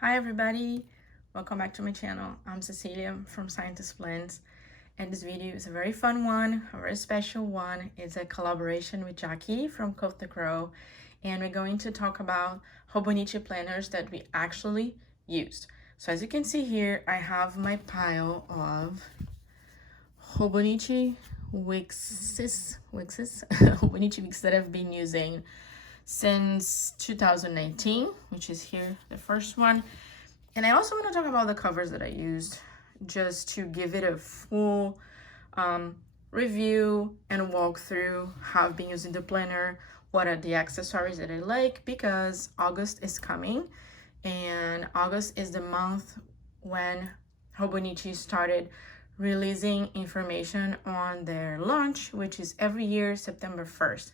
Hi everybody, welcome back to my channel. I'm Cecilia from Scientist Plans, and this video is a very fun one, a very special one. It's a collaboration with Jackie from Coat the Crow, and we're going to talk about Hobonichi planners that we actually used. So as you can see here, I have my pile of Hobonichi wixes, Hobonichi wicks that I've been using since 2019, which is here, the first one. And I also want to talk about the covers that I used just to give it a full review and walk through how I've been using the planner, what are the accessories that I like, because August is coming and August is the month when Hobonichi started releasing information on their launch, which is every year September 1st.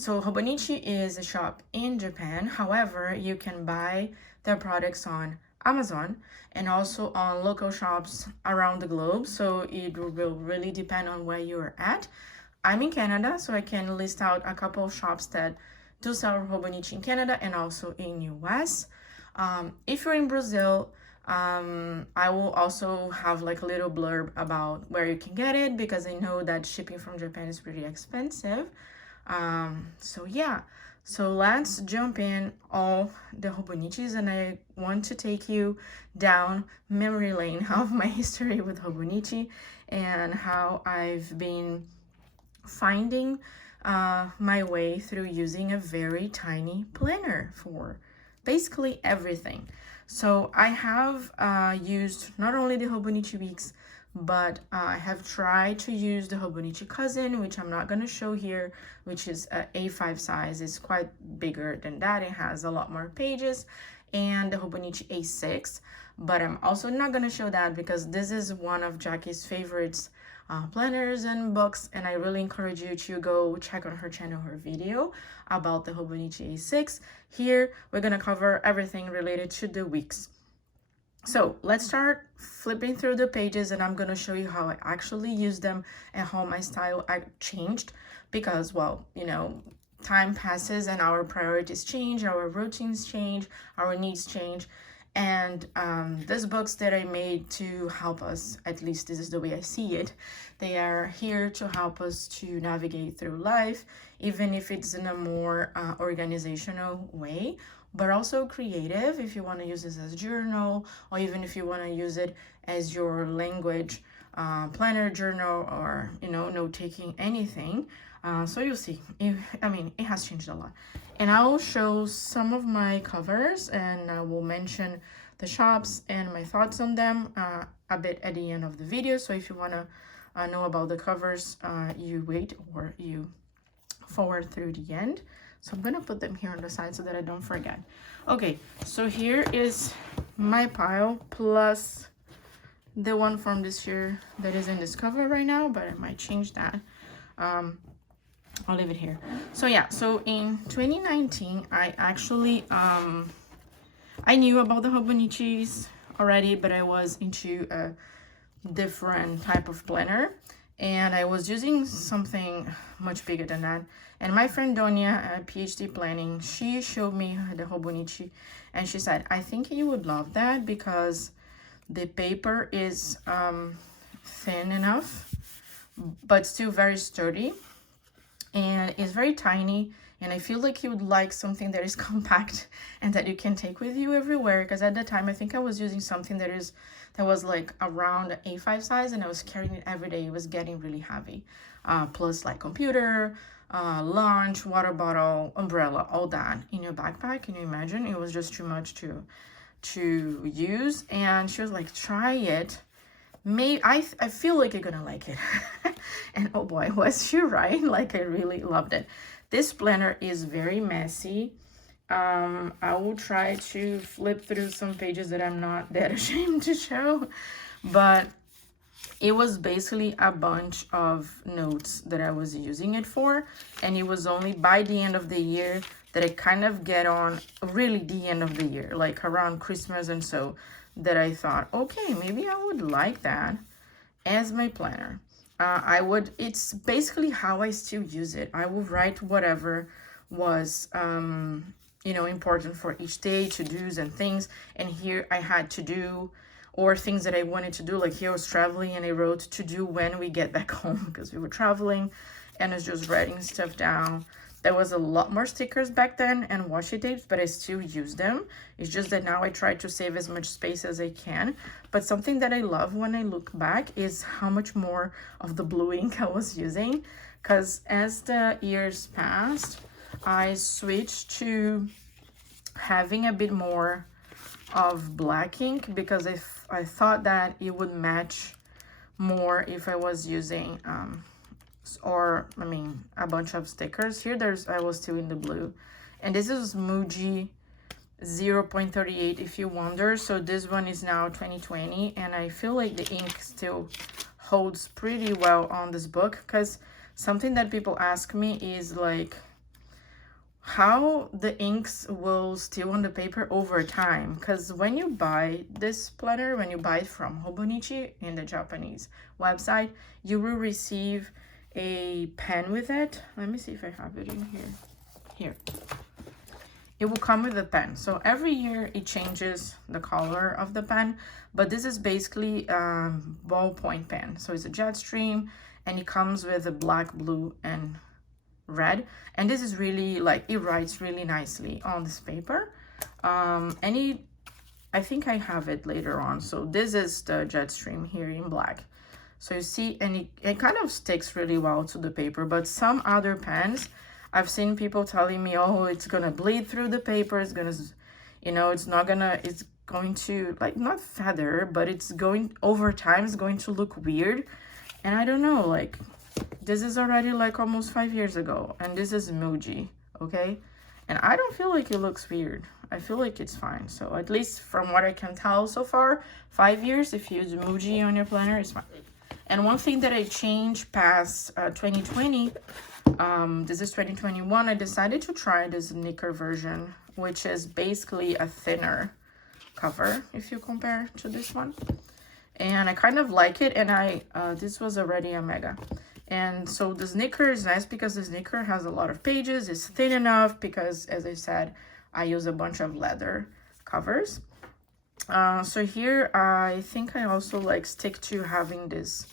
So Hobonichi is a shop in Japan. However, you can buy their products on Amazon and also on local shops around the globe. So it will really depend on where you're at. I'm in Canada, so I can list out a couple of shops that do sell Hobonichi in Canada and also in US. If you're in Brazil, I will also have like a little blurb about where you can get it, because I know that shipping from Japan is pretty expensive. So yeah, so let's jump in all the Hobonichis, and I want to take you down memory lane of my history with Hobonichi and how I've been finding my way through using a very tiny planner for basically everything. So I have used not only the Hobonichi Weeks, but I have tried to use the Hobonichi Cousin, which I'm not going to show here, which is a A5 size. It's quite bigger than that. It has a lot more pages, and the Hobonichi A6, but I'm also not going to show that because this is one of Jackie's favorites planners and books, and I really encourage you to go check on her channel, her video about the Hobonichi A6. Here we're gonna cover everything related to the weeks. So let's start flipping through the pages, and I'm gonna show you how I actually use them and how my style changed, because, well, you know, time passes and our priorities change, our routines change, our needs change. And these books that I made to help us, at least this is the way I see it, they are here to help us to navigate through life, even if it's in a more organizational way, but also creative, if you want to use this as a journal, or even if you want to use it as your language planner journal, or, you know, note-taking, anything. So you'll see, it has changed a lot. And I will show some of my covers, and I will mention the shops and my thoughts on them a bit at the end of the video. So if you want to know about the covers, you wait or you forward through the end. So I'm gonna put them here on the side so that I don't forget. Okay, so here is my pile plus the one from this year that is in this cover right now, but I might change that. I'll leave it here. So yeah, so in 2019, I actually, I knew about the Hobonichis already, but I was into a different type of planner, and I was using something much bigger than that. And my friend Donia at PhD Planning, she showed me the Hobonichi, and she said, I think you would love that because the paper is thin enough, but still very sturdy. And it's very tiny, and I feel like you would like something that is compact and that you can take with you everywhere, because at the time I think I was using something that was like around A5 size, and I was carrying it every day. It was getting really heavy, plus like computer, lunch, water bottle, umbrella, all that in your backpack. Can you imagine? It was just too much to use. And she was like, try it. Maybe I feel like you're gonna like it. And oh boy, was she right. Like, I really loved it. This planner is very messy. I will try to flip through some pages that I'm not that ashamed to show, but it was basically a bunch of notes that I was using it for, and it was only by the end of the year that I kind of get on, really the end of the year, like around Christmas and so, that I thought, okay, maybe I would like that as my planner. It's basically how I still use it. I will write whatever was you know, important for each day, to-dos and things. And here I had to do, or things that I wanted to do, like here I was traveling and I wrote to do when we get back home because we were traveling, and I was just writing stuff down. There was a lot more stickers back then and washi tapes, but I still use them. It's just that now I try to save as much space as I can. But something that I love when I look back is how much more of the blue ink I was using, because as the years passed, I switched to having a bit more of black ink because I thought that it would match more if I was using a bunch of stickers. Here I was still in the blue, and this is Muji 0.38 if you wonder. So this one is now 2020, and I feel like the ink still holds pretty well on this book, because something that people ask me is like how the inks will still on the paper over time, because when you buy this planner, when you buy it from Hobonichi in the Japanese website, you will receive a pen with it. Let me see if I have it in here. It will come with a pen. So every year it changes the color of the pen, but this is basically ballpoint pen. So it's a Jetstream, and it comes with a black, blue, and red, and this is really like, it writes really nicely on this paper. I think I have it later on. So this is the Jetstream here in black. So you see, and it kind of sticks really well to the paper. But some other pens, I've seen people telling me, oh, it's gonna bleed through the paper, it's gonna, you know, it's going to, like, not feather, but it's going, over time, it's going to look weird. And I don't know, like, this is already like almost 5 years ago, and this is Muji, okay? And I don't feel like it looks weird. I feel like it's fine. So at least from what I can tell so far, 5 years, if you use Muji on your planner, it's fine. And one thing that I changed past 2020, this is 2021, I decided to try this knicker version, which is basically a thinner cover if you compare to this one. And I kind of like it, and this was already a mega. And so the knicker is nice because the knicker has a lot of pages, it's thin enough because, as I said, I use a bunch of leather covers. So here I think I also like stick to having this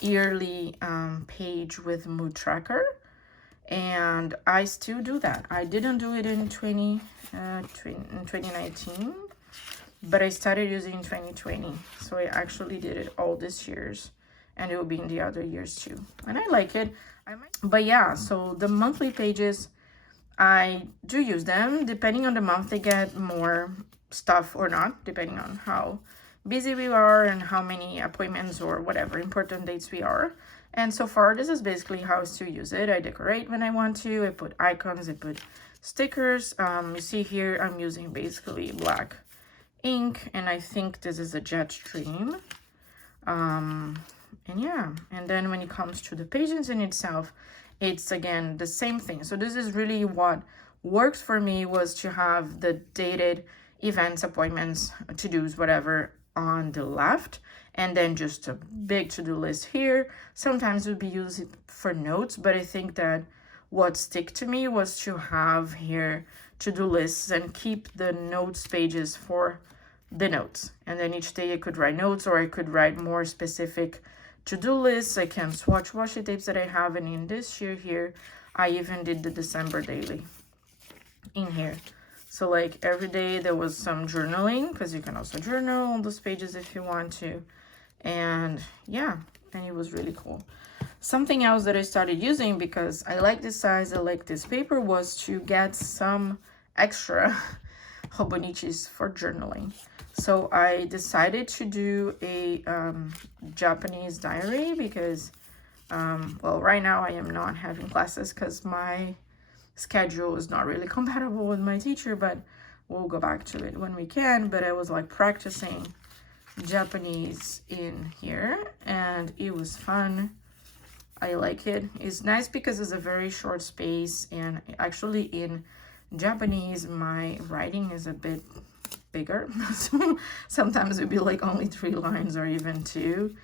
yearly page with mood tracker, and I still do that. I didn't do it in 2019, but I started using in 2020, so I actually did it all these years, and it will be in the other years too, and I like it. But yeah, so the monthly pages, I do use them. Depending on the month, they get more stuff or not, depending on how busy we are and how many appointments or whatever important dates we are. And so far, this is basically how I still use it. I decorate when I want to, I put icons, I put stickers. You see here, I'm using basically black ink, and I think this is a Jetstream. And yeah, and then when it comes to the pages in itself, it's again the same thing. So this is really what works for me, was to have the dated events, appointments, to-dos, whatever on the left, and then just a big to-do list here. Sometimes it would be used for notes, but I think that what stick to me was to have here to-do lists and keep the notes pages for the notes. And then each day I could write notes, or I could write more specific to-do lists. I can swatch washi tapes that I have, and in this year here, I even did the December daily in here. So like every day there was some journaling, because you can also journal on those pages if you want to. And yeah, and it was really cool. Something else that I started using, because I like this size, I like this paper, was to get some extra Hobonichis for journaling. So I decided to do a Japanese diary because, well, right now I am not having classes because my schedule is not really compatible with my teacher, but we'll go back to it when we can. But I was like practicing Japanese in here, and it was fun. I like it. It's nice because it's a very short space, and actually in Japanese my writing is a bit bigger, so sometimes it'd be like only 3 lines or even 2,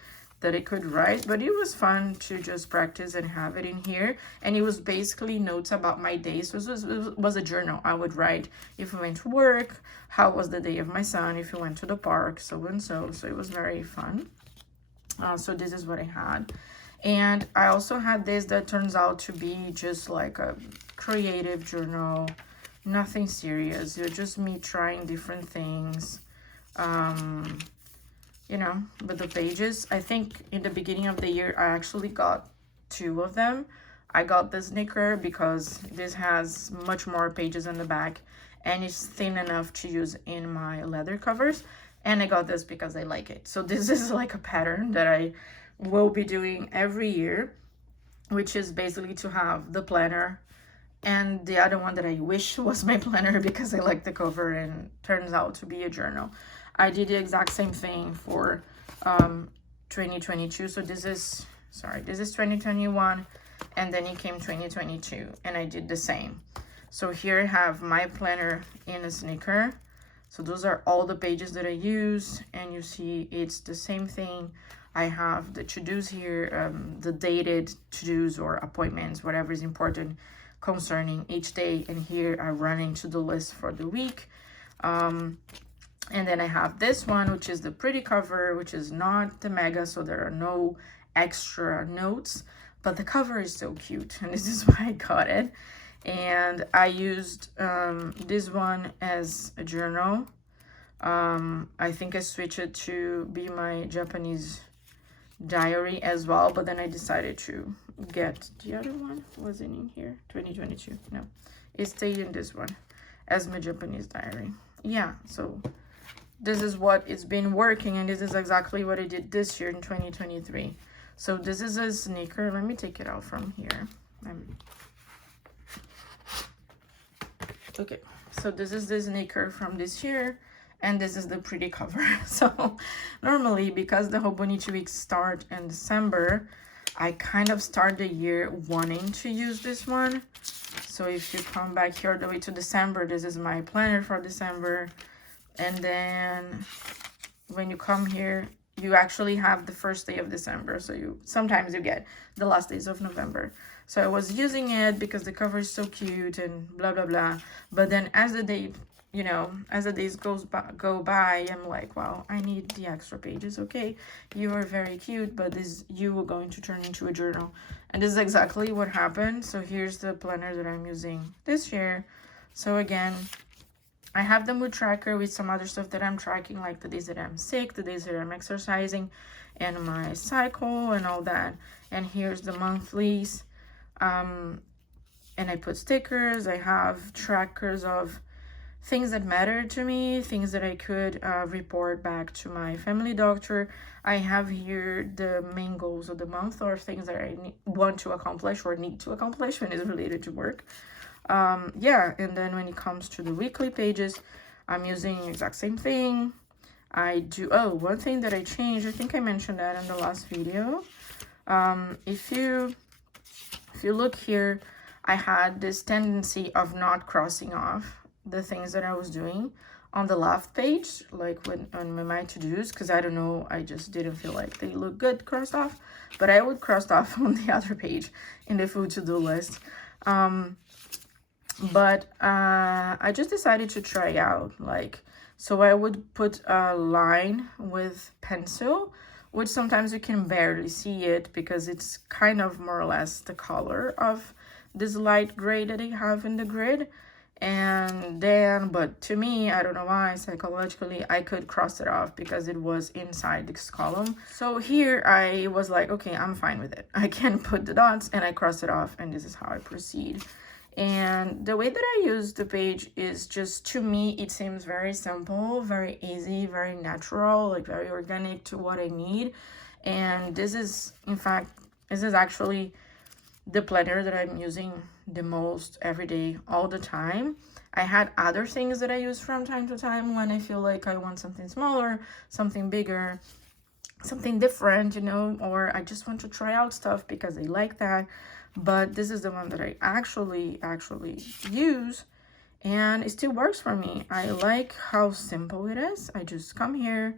that I could write, but it was fun to just practice and have it in here. And it was basically notes about my days. It was a journal. I would write if I went to work, how was the day of my son, if I went to the park, so and so. So it was very fun. So this is what I had. And I also had this that turns out to be just like a creative journal, nothing serious. It's just me trying different things. You know, but the pages, I think in the beginning of the year, I actually got 2 of them. I got the sneaker because this has much more pages on the back and it's thin enough to use in my leather covers. And I got this because I like it. So this is like a pattern that I will be doing every year, which is basically to have the planner and the other one that I wish was my planner because I like the cover and turns out to be a journal. I did the exact same thing for 2022. So this is 2021, and then it came 2022, and I did the same. So here I have my planner in a sneaker. So those are all the pages that I use, and you see it's the same thing. I have the to-dos here, the dated to-dos or appointments, whatever is important concerning each day, and here I run into the list for the week. And then I have this one, which is the pretty cover, which is not the mega, so there are no extra notes, but the cover is so cute, and this is why I got it. And I used this one as a journal. I think I switched it to be my Japanese diary as well, but then I decided to get the other one. Was it in here? 2022. No, it stayed in this one as my Japanese diary. Yeah, so this is what it's been working, and this is exactly what I did this year in 2023. So this is a sneaker. Let me take it out from here. Okay, so this is the sneaker from this year, and this is the pretty cover. So normally, because the Hobonichi weeks start in December, I kind of start the year wanting to use this one. So if you come back here all the way to December, this is my planner for December. And then when you come here, you actually have the first day of December. So sometimes you get the last days of November. So I was using it because the cover is so cute and blah, blah, blah. But then as the day, you know, as the days go by, I'm like, wow, I need the extra pages. Okay, you are very cute, but you are going to turn into a journal. And this is exactly what happened. So here's the planner that I'm using this year. So again, I have the mood tracker with some other stuff that I'm tracking, like the days that I'm sick, the days that I'm exercising, and my cycle and all that. And here's the monthlies. And I put stickers. I have trackers of things that matter to me, things that I could report back to my family doctor. I have here the main goals of the month, or things that I want to accomplish or need to accomplish when it's related to work. Yeah, and then when it comes to the weekly pages, I'm using the exact same thing. One thing that I changed, I think I mentioned that in the last video. If you look here, I had this tendency of not crossing off the things that I was doing on the left page, like on my to-dos, because I don't know, I just didn't feel like they look good crossed off, but I would cross off on the other page in the full to-do list. But I just decided to try out, so I would put a line with pencil, which sometimes you can barely see it because it's kind of more or less the color of this light gray that I have in the grid. And then, but to me, I don't know why, psychologically, I could cross it off because it was inside this column. So here I was like, okay, I'm fine with it. I can put the dots and I cross it off, and this is how I proceed. And the way that I use the page is just, to me, it seems very simple, very easy, very natural, like very organic to what I need. And this is, in fact, this is actually the planner that I'm using the most every day, all the time. I had other things that I use from time to time when I feel like I want something smaller, something bigger, something different, you know, or I just want to try out stuff because I like that. But this is the one that I actually use, and it still works for me. I like how simple it is. I just come here.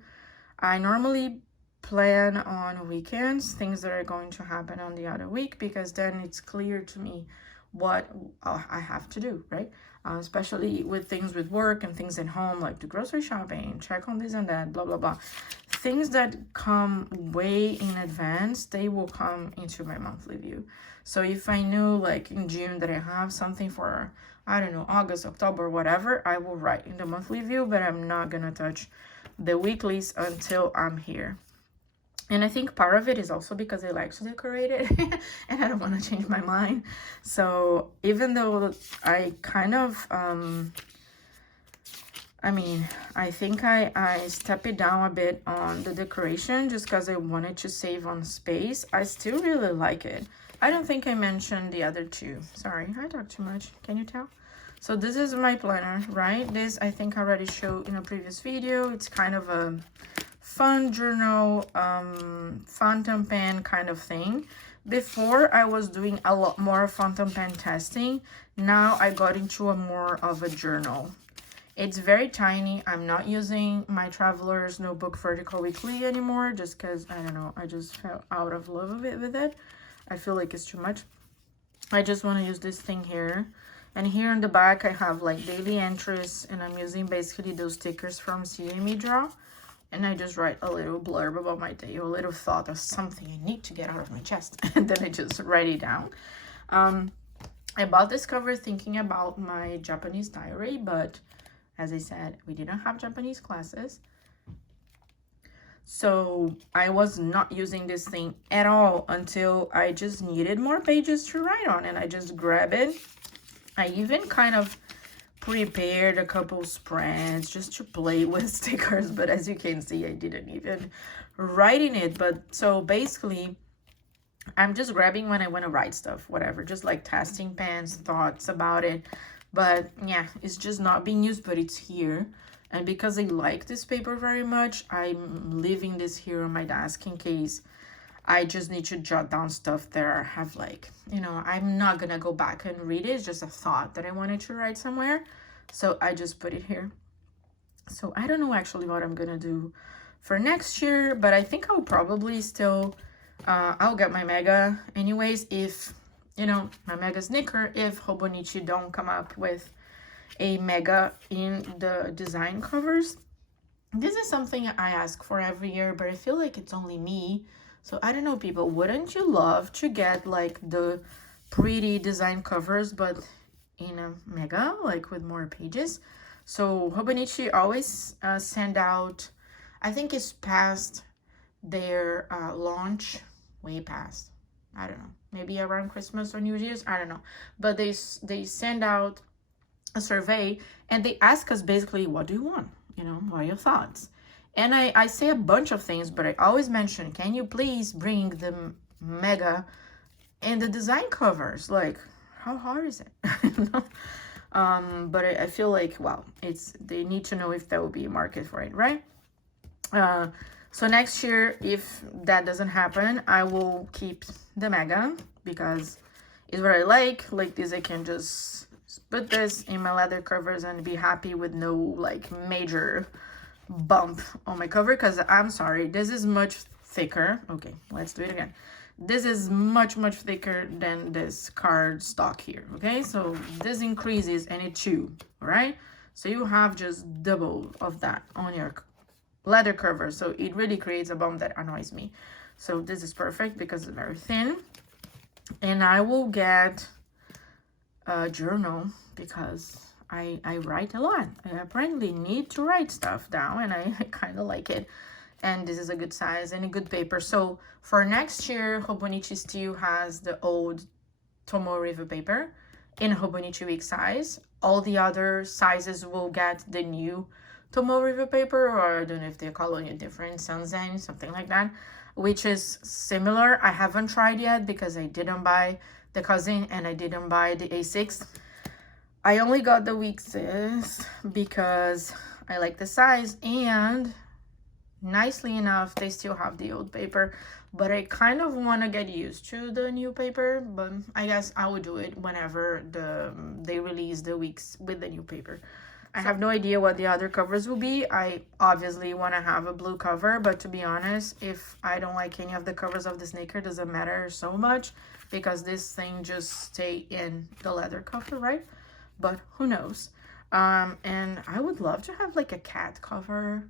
I normally plan on weekends, things that are going to happen on the other week, because then it's clear to me what I have to do, right? Especially with things with work and things at home, like the grocery shopping, check on this and that, blah, blah, blah. Things that come way in advance, they will come into my monthly view. So if I know like in June that I have something for, I don't know, August, October, whatever, I will write in the monthly view, but I'm not gonna touch the weeklies until I'm here. And I think part of it is also because I like to decorate it and I don't want to change my mind. So even though I kind of, I think I step it down a bit on the decoration just because I wanted to save on space. I still really like it. I don't think I mentioned the other two. Sorry, I talk too much. Can you tell? So this is my planner, right? This I think I already showed in a previous video. It's kind of a fun journal, fountain pen kind of thing. Before I was doing a lot more fountain pen testing. Now I got into a more of a journal. It's very tiny. I'm not using my Traveler's Notebook Vertical Weekly anymore just because, I don't know, I just fell out of love with it. I feel like it's too much. I just want to use this thing here. And here on the back I have like daily entries, and I'm using basically those stickers from CME Draw. And I just write a little blurb about my day, or a little thought of something I need to get out of my chest. And then I just write it down. I bought this cover thinking about my Japanese diary, but as I said, we didn't have Japanese classes. So I was not using this thing at all until I just needed more pages to write on, and I just grab it. I even kind of prepared a couple spreads just to play with stickers, but as you can see, I didn't even write in it. But so basically, I'm just grabbing when I want to write stuff, whatever, just like testing pens, thoughts about it. But yeah, it's just not being used, but it's here. And because I like this paper very much, I'm leaving this here on my desk in case I just need to jot down stuff that I have, like, you know, I'm not gonna go back and read it. It's just a thought that I wanted to write somewhere. So I just put it here. So I don't know actually what I'm gonna do for next year, but I think I'll probably still, I'll get my Mega anyways if, you know, my Mega sneaker, if Hobonichi don't come up with a Mega in the design covers. This is something I ask for every year, but I feel like it's only me. So I don't know, people, wouldn't you love to get like the pretty design covers, but in a Mega, like with more pages? So Hobonichi always send out, I think it's past their launch, way past, I don't know, maybe around Christmas or New Year's, I don't know. But they send out a survey and they ask us basically, what do you want? You know, what are your thoughts? And I say a bunch of things, but I always mention, can you please bring the Mega and the design covers? Like, how hard is it? But I feel like, well, they need to know if there will be a market for it, right? So next year, if that doesn't happen, I will keep the Mega because it's what I like. Like this, I can just put this in my leather covers and be happy with no like major bump on my cover, because I'm sorry, this is much thicker. Okay, let's do it again. This is much thicker than this card stock here. Okay, so this increases and it too, all right? So you have just double of that on your leather cover, so it really creates a bump that annoys me. So this is perfect because it's very thin. And I will get a journal because I write a lot. I apparently need to write stuff down, and I kind of like it. And this is a good size and a good paper. So for next year, Hobonichi still has the old Tomo River paper in Hobonichi Week size. All the other sizes will get the new Tomo River paper, or I don't know if they're calling it different, Sanzen, something like that, which is similar. I haven't tried yet because I didn't buy the cousin and I didn't buy the A6. I only got the Week 6 because I like the size, and nicely enough, they still have the old paper, but I kind of want to get used to the new paper, but I guess I will do it whenever they release the weeks with the new paper. I have no idea what the other covers will be. I obviously want to have a blue cover, but to be honest, if I don't like any of the covers of the sneaker, doesn't matter so much because this thing just stay in the leather cover, right? But who knows? And I would love to have like a cat cover.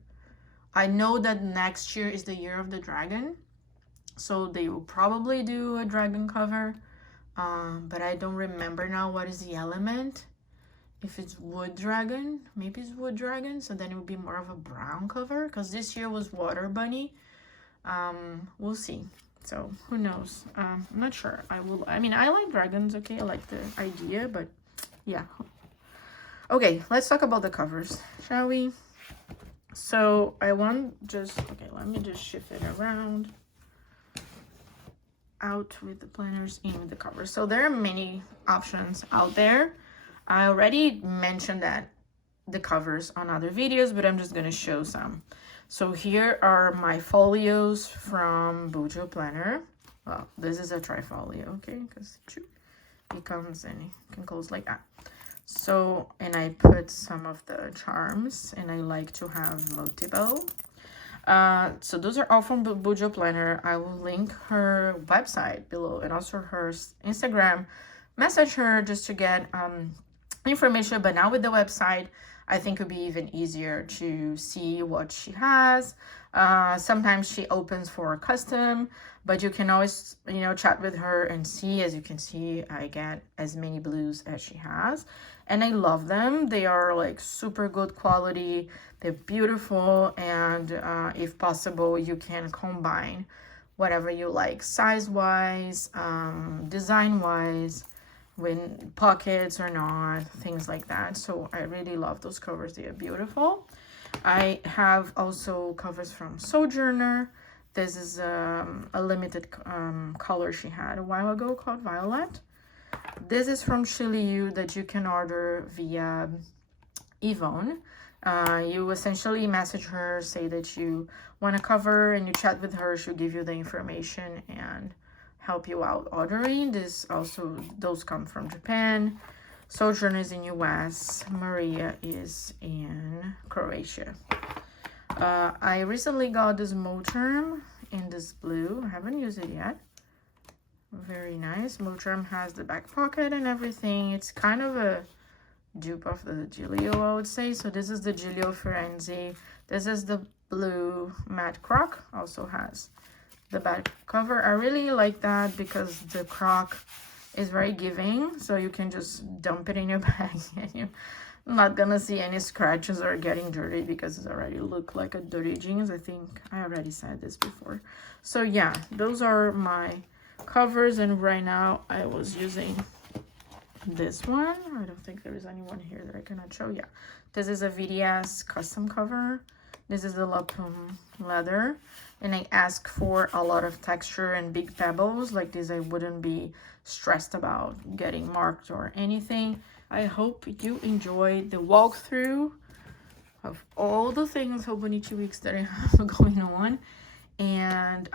I know that next year is the year of the dragon, so they will probably do a dragon cover. But I don't remember now what is the element. If it's wood dragon, maybe it's wood dragon, so then it would be more of a brown cover, because this year was water bunny. We'll see. So who knows? I'm not sure. I mean, I like dragons, okay? I like the idea, but yeah. Okay, let's talk about the covers, shall we? So I want okay, let me just shift it around. Out with the planners, in with the covers. So there are many options out there. I already mentioned that the covers on other videos, but I'm just going to show some. So here are my folios from Hobonichi Planner. Well, this is a trifolio, okay, because it comes and it can close like that. So, and I put some of the charms, and I like to have multiple. So those are all from Hobonichi Planner. I will link her website below and also her Instagram. Message her just to get information, but now with the website, I think it would be even easier to see what she has. Sometimes she opens for a custom, but you can always, you know, chat with her and see. As you can see, I get as many blues as she has, and I love them. They are like super good quality. They're beautiful, and if possible, you can combine whatever you like, size-wise, design-wise, when pockets or not, things like that. So I really love those covers. They are beautiful. I have also covers from Sojourner. This is a limited color she had a while ago called Violet. This is from Shiliu that you can order via Yvonne. You essentially message her, say that you want a cover, and you chat with her. She'll give you the information and help you out ordering. Those come from Japan. Sojourner is in US. Maria is in Croatia. I recently got this Moterm in this blue. I haven't used it yet. Very nice. Moterm has the back pocket and everything. It's kind of a dupe of the Giglio, I would say. So this is the Giglio Firenze. This is the blue matte croc. Also has the back cover. I really like that because the croc is very giving, so you can just dump it in your bag and you're not gonna see any scratches or getting dirty because it already look like a dirty jeans. I think I already said this before. So yeah, those are my covers, and right now I was using this one. I don't think there is anyone here that I cannot show. Yeah, this is a VDS custom cover. This is the Lapum leather, and I asked for a lot of texture and big pebbles like this. I wouldn't be stressed about getting marked or anything. I hope you enjoyed the walkthrough of all the things Hobonichi weeks that I have going on, and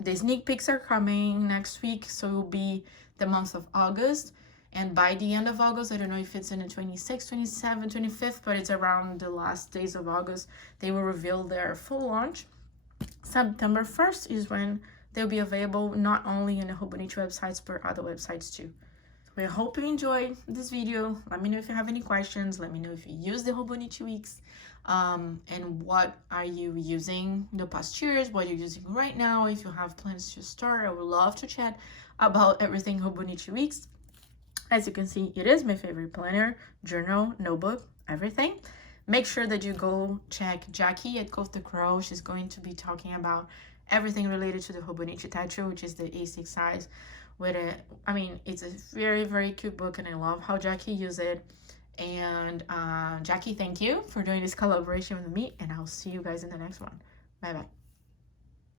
the sneak peeks are coming next week, so it will be the month of August. And by the end of August, I don't know if it's in the 26th, 27th, 25th, but it's around the last days of August, they will reveal their full launch. September 1st is when they'll be available not only in the Hobonichi websites, but other websites too. So I hope you enjoyed this video. Let me know if you have any questions. Let me know if you use the Hobonichi weeks. And what are you using the past years, what you're using right now. If you have plans to start, I would love to chat about everything Hobonichi weeks. As you can see, it is my favorite planner, journal, notebook, everything. Make sure that you go check Jackie at Cove the Crow. She's going to be talking about everything related to the Hobonichi Techo, which is the A6 size. I mean, it's a very, very cute book, and I love how Jackie used it. And Jackie, thank you for doing this collaboration with me, and I'll see you guys in the next one. Bye bye.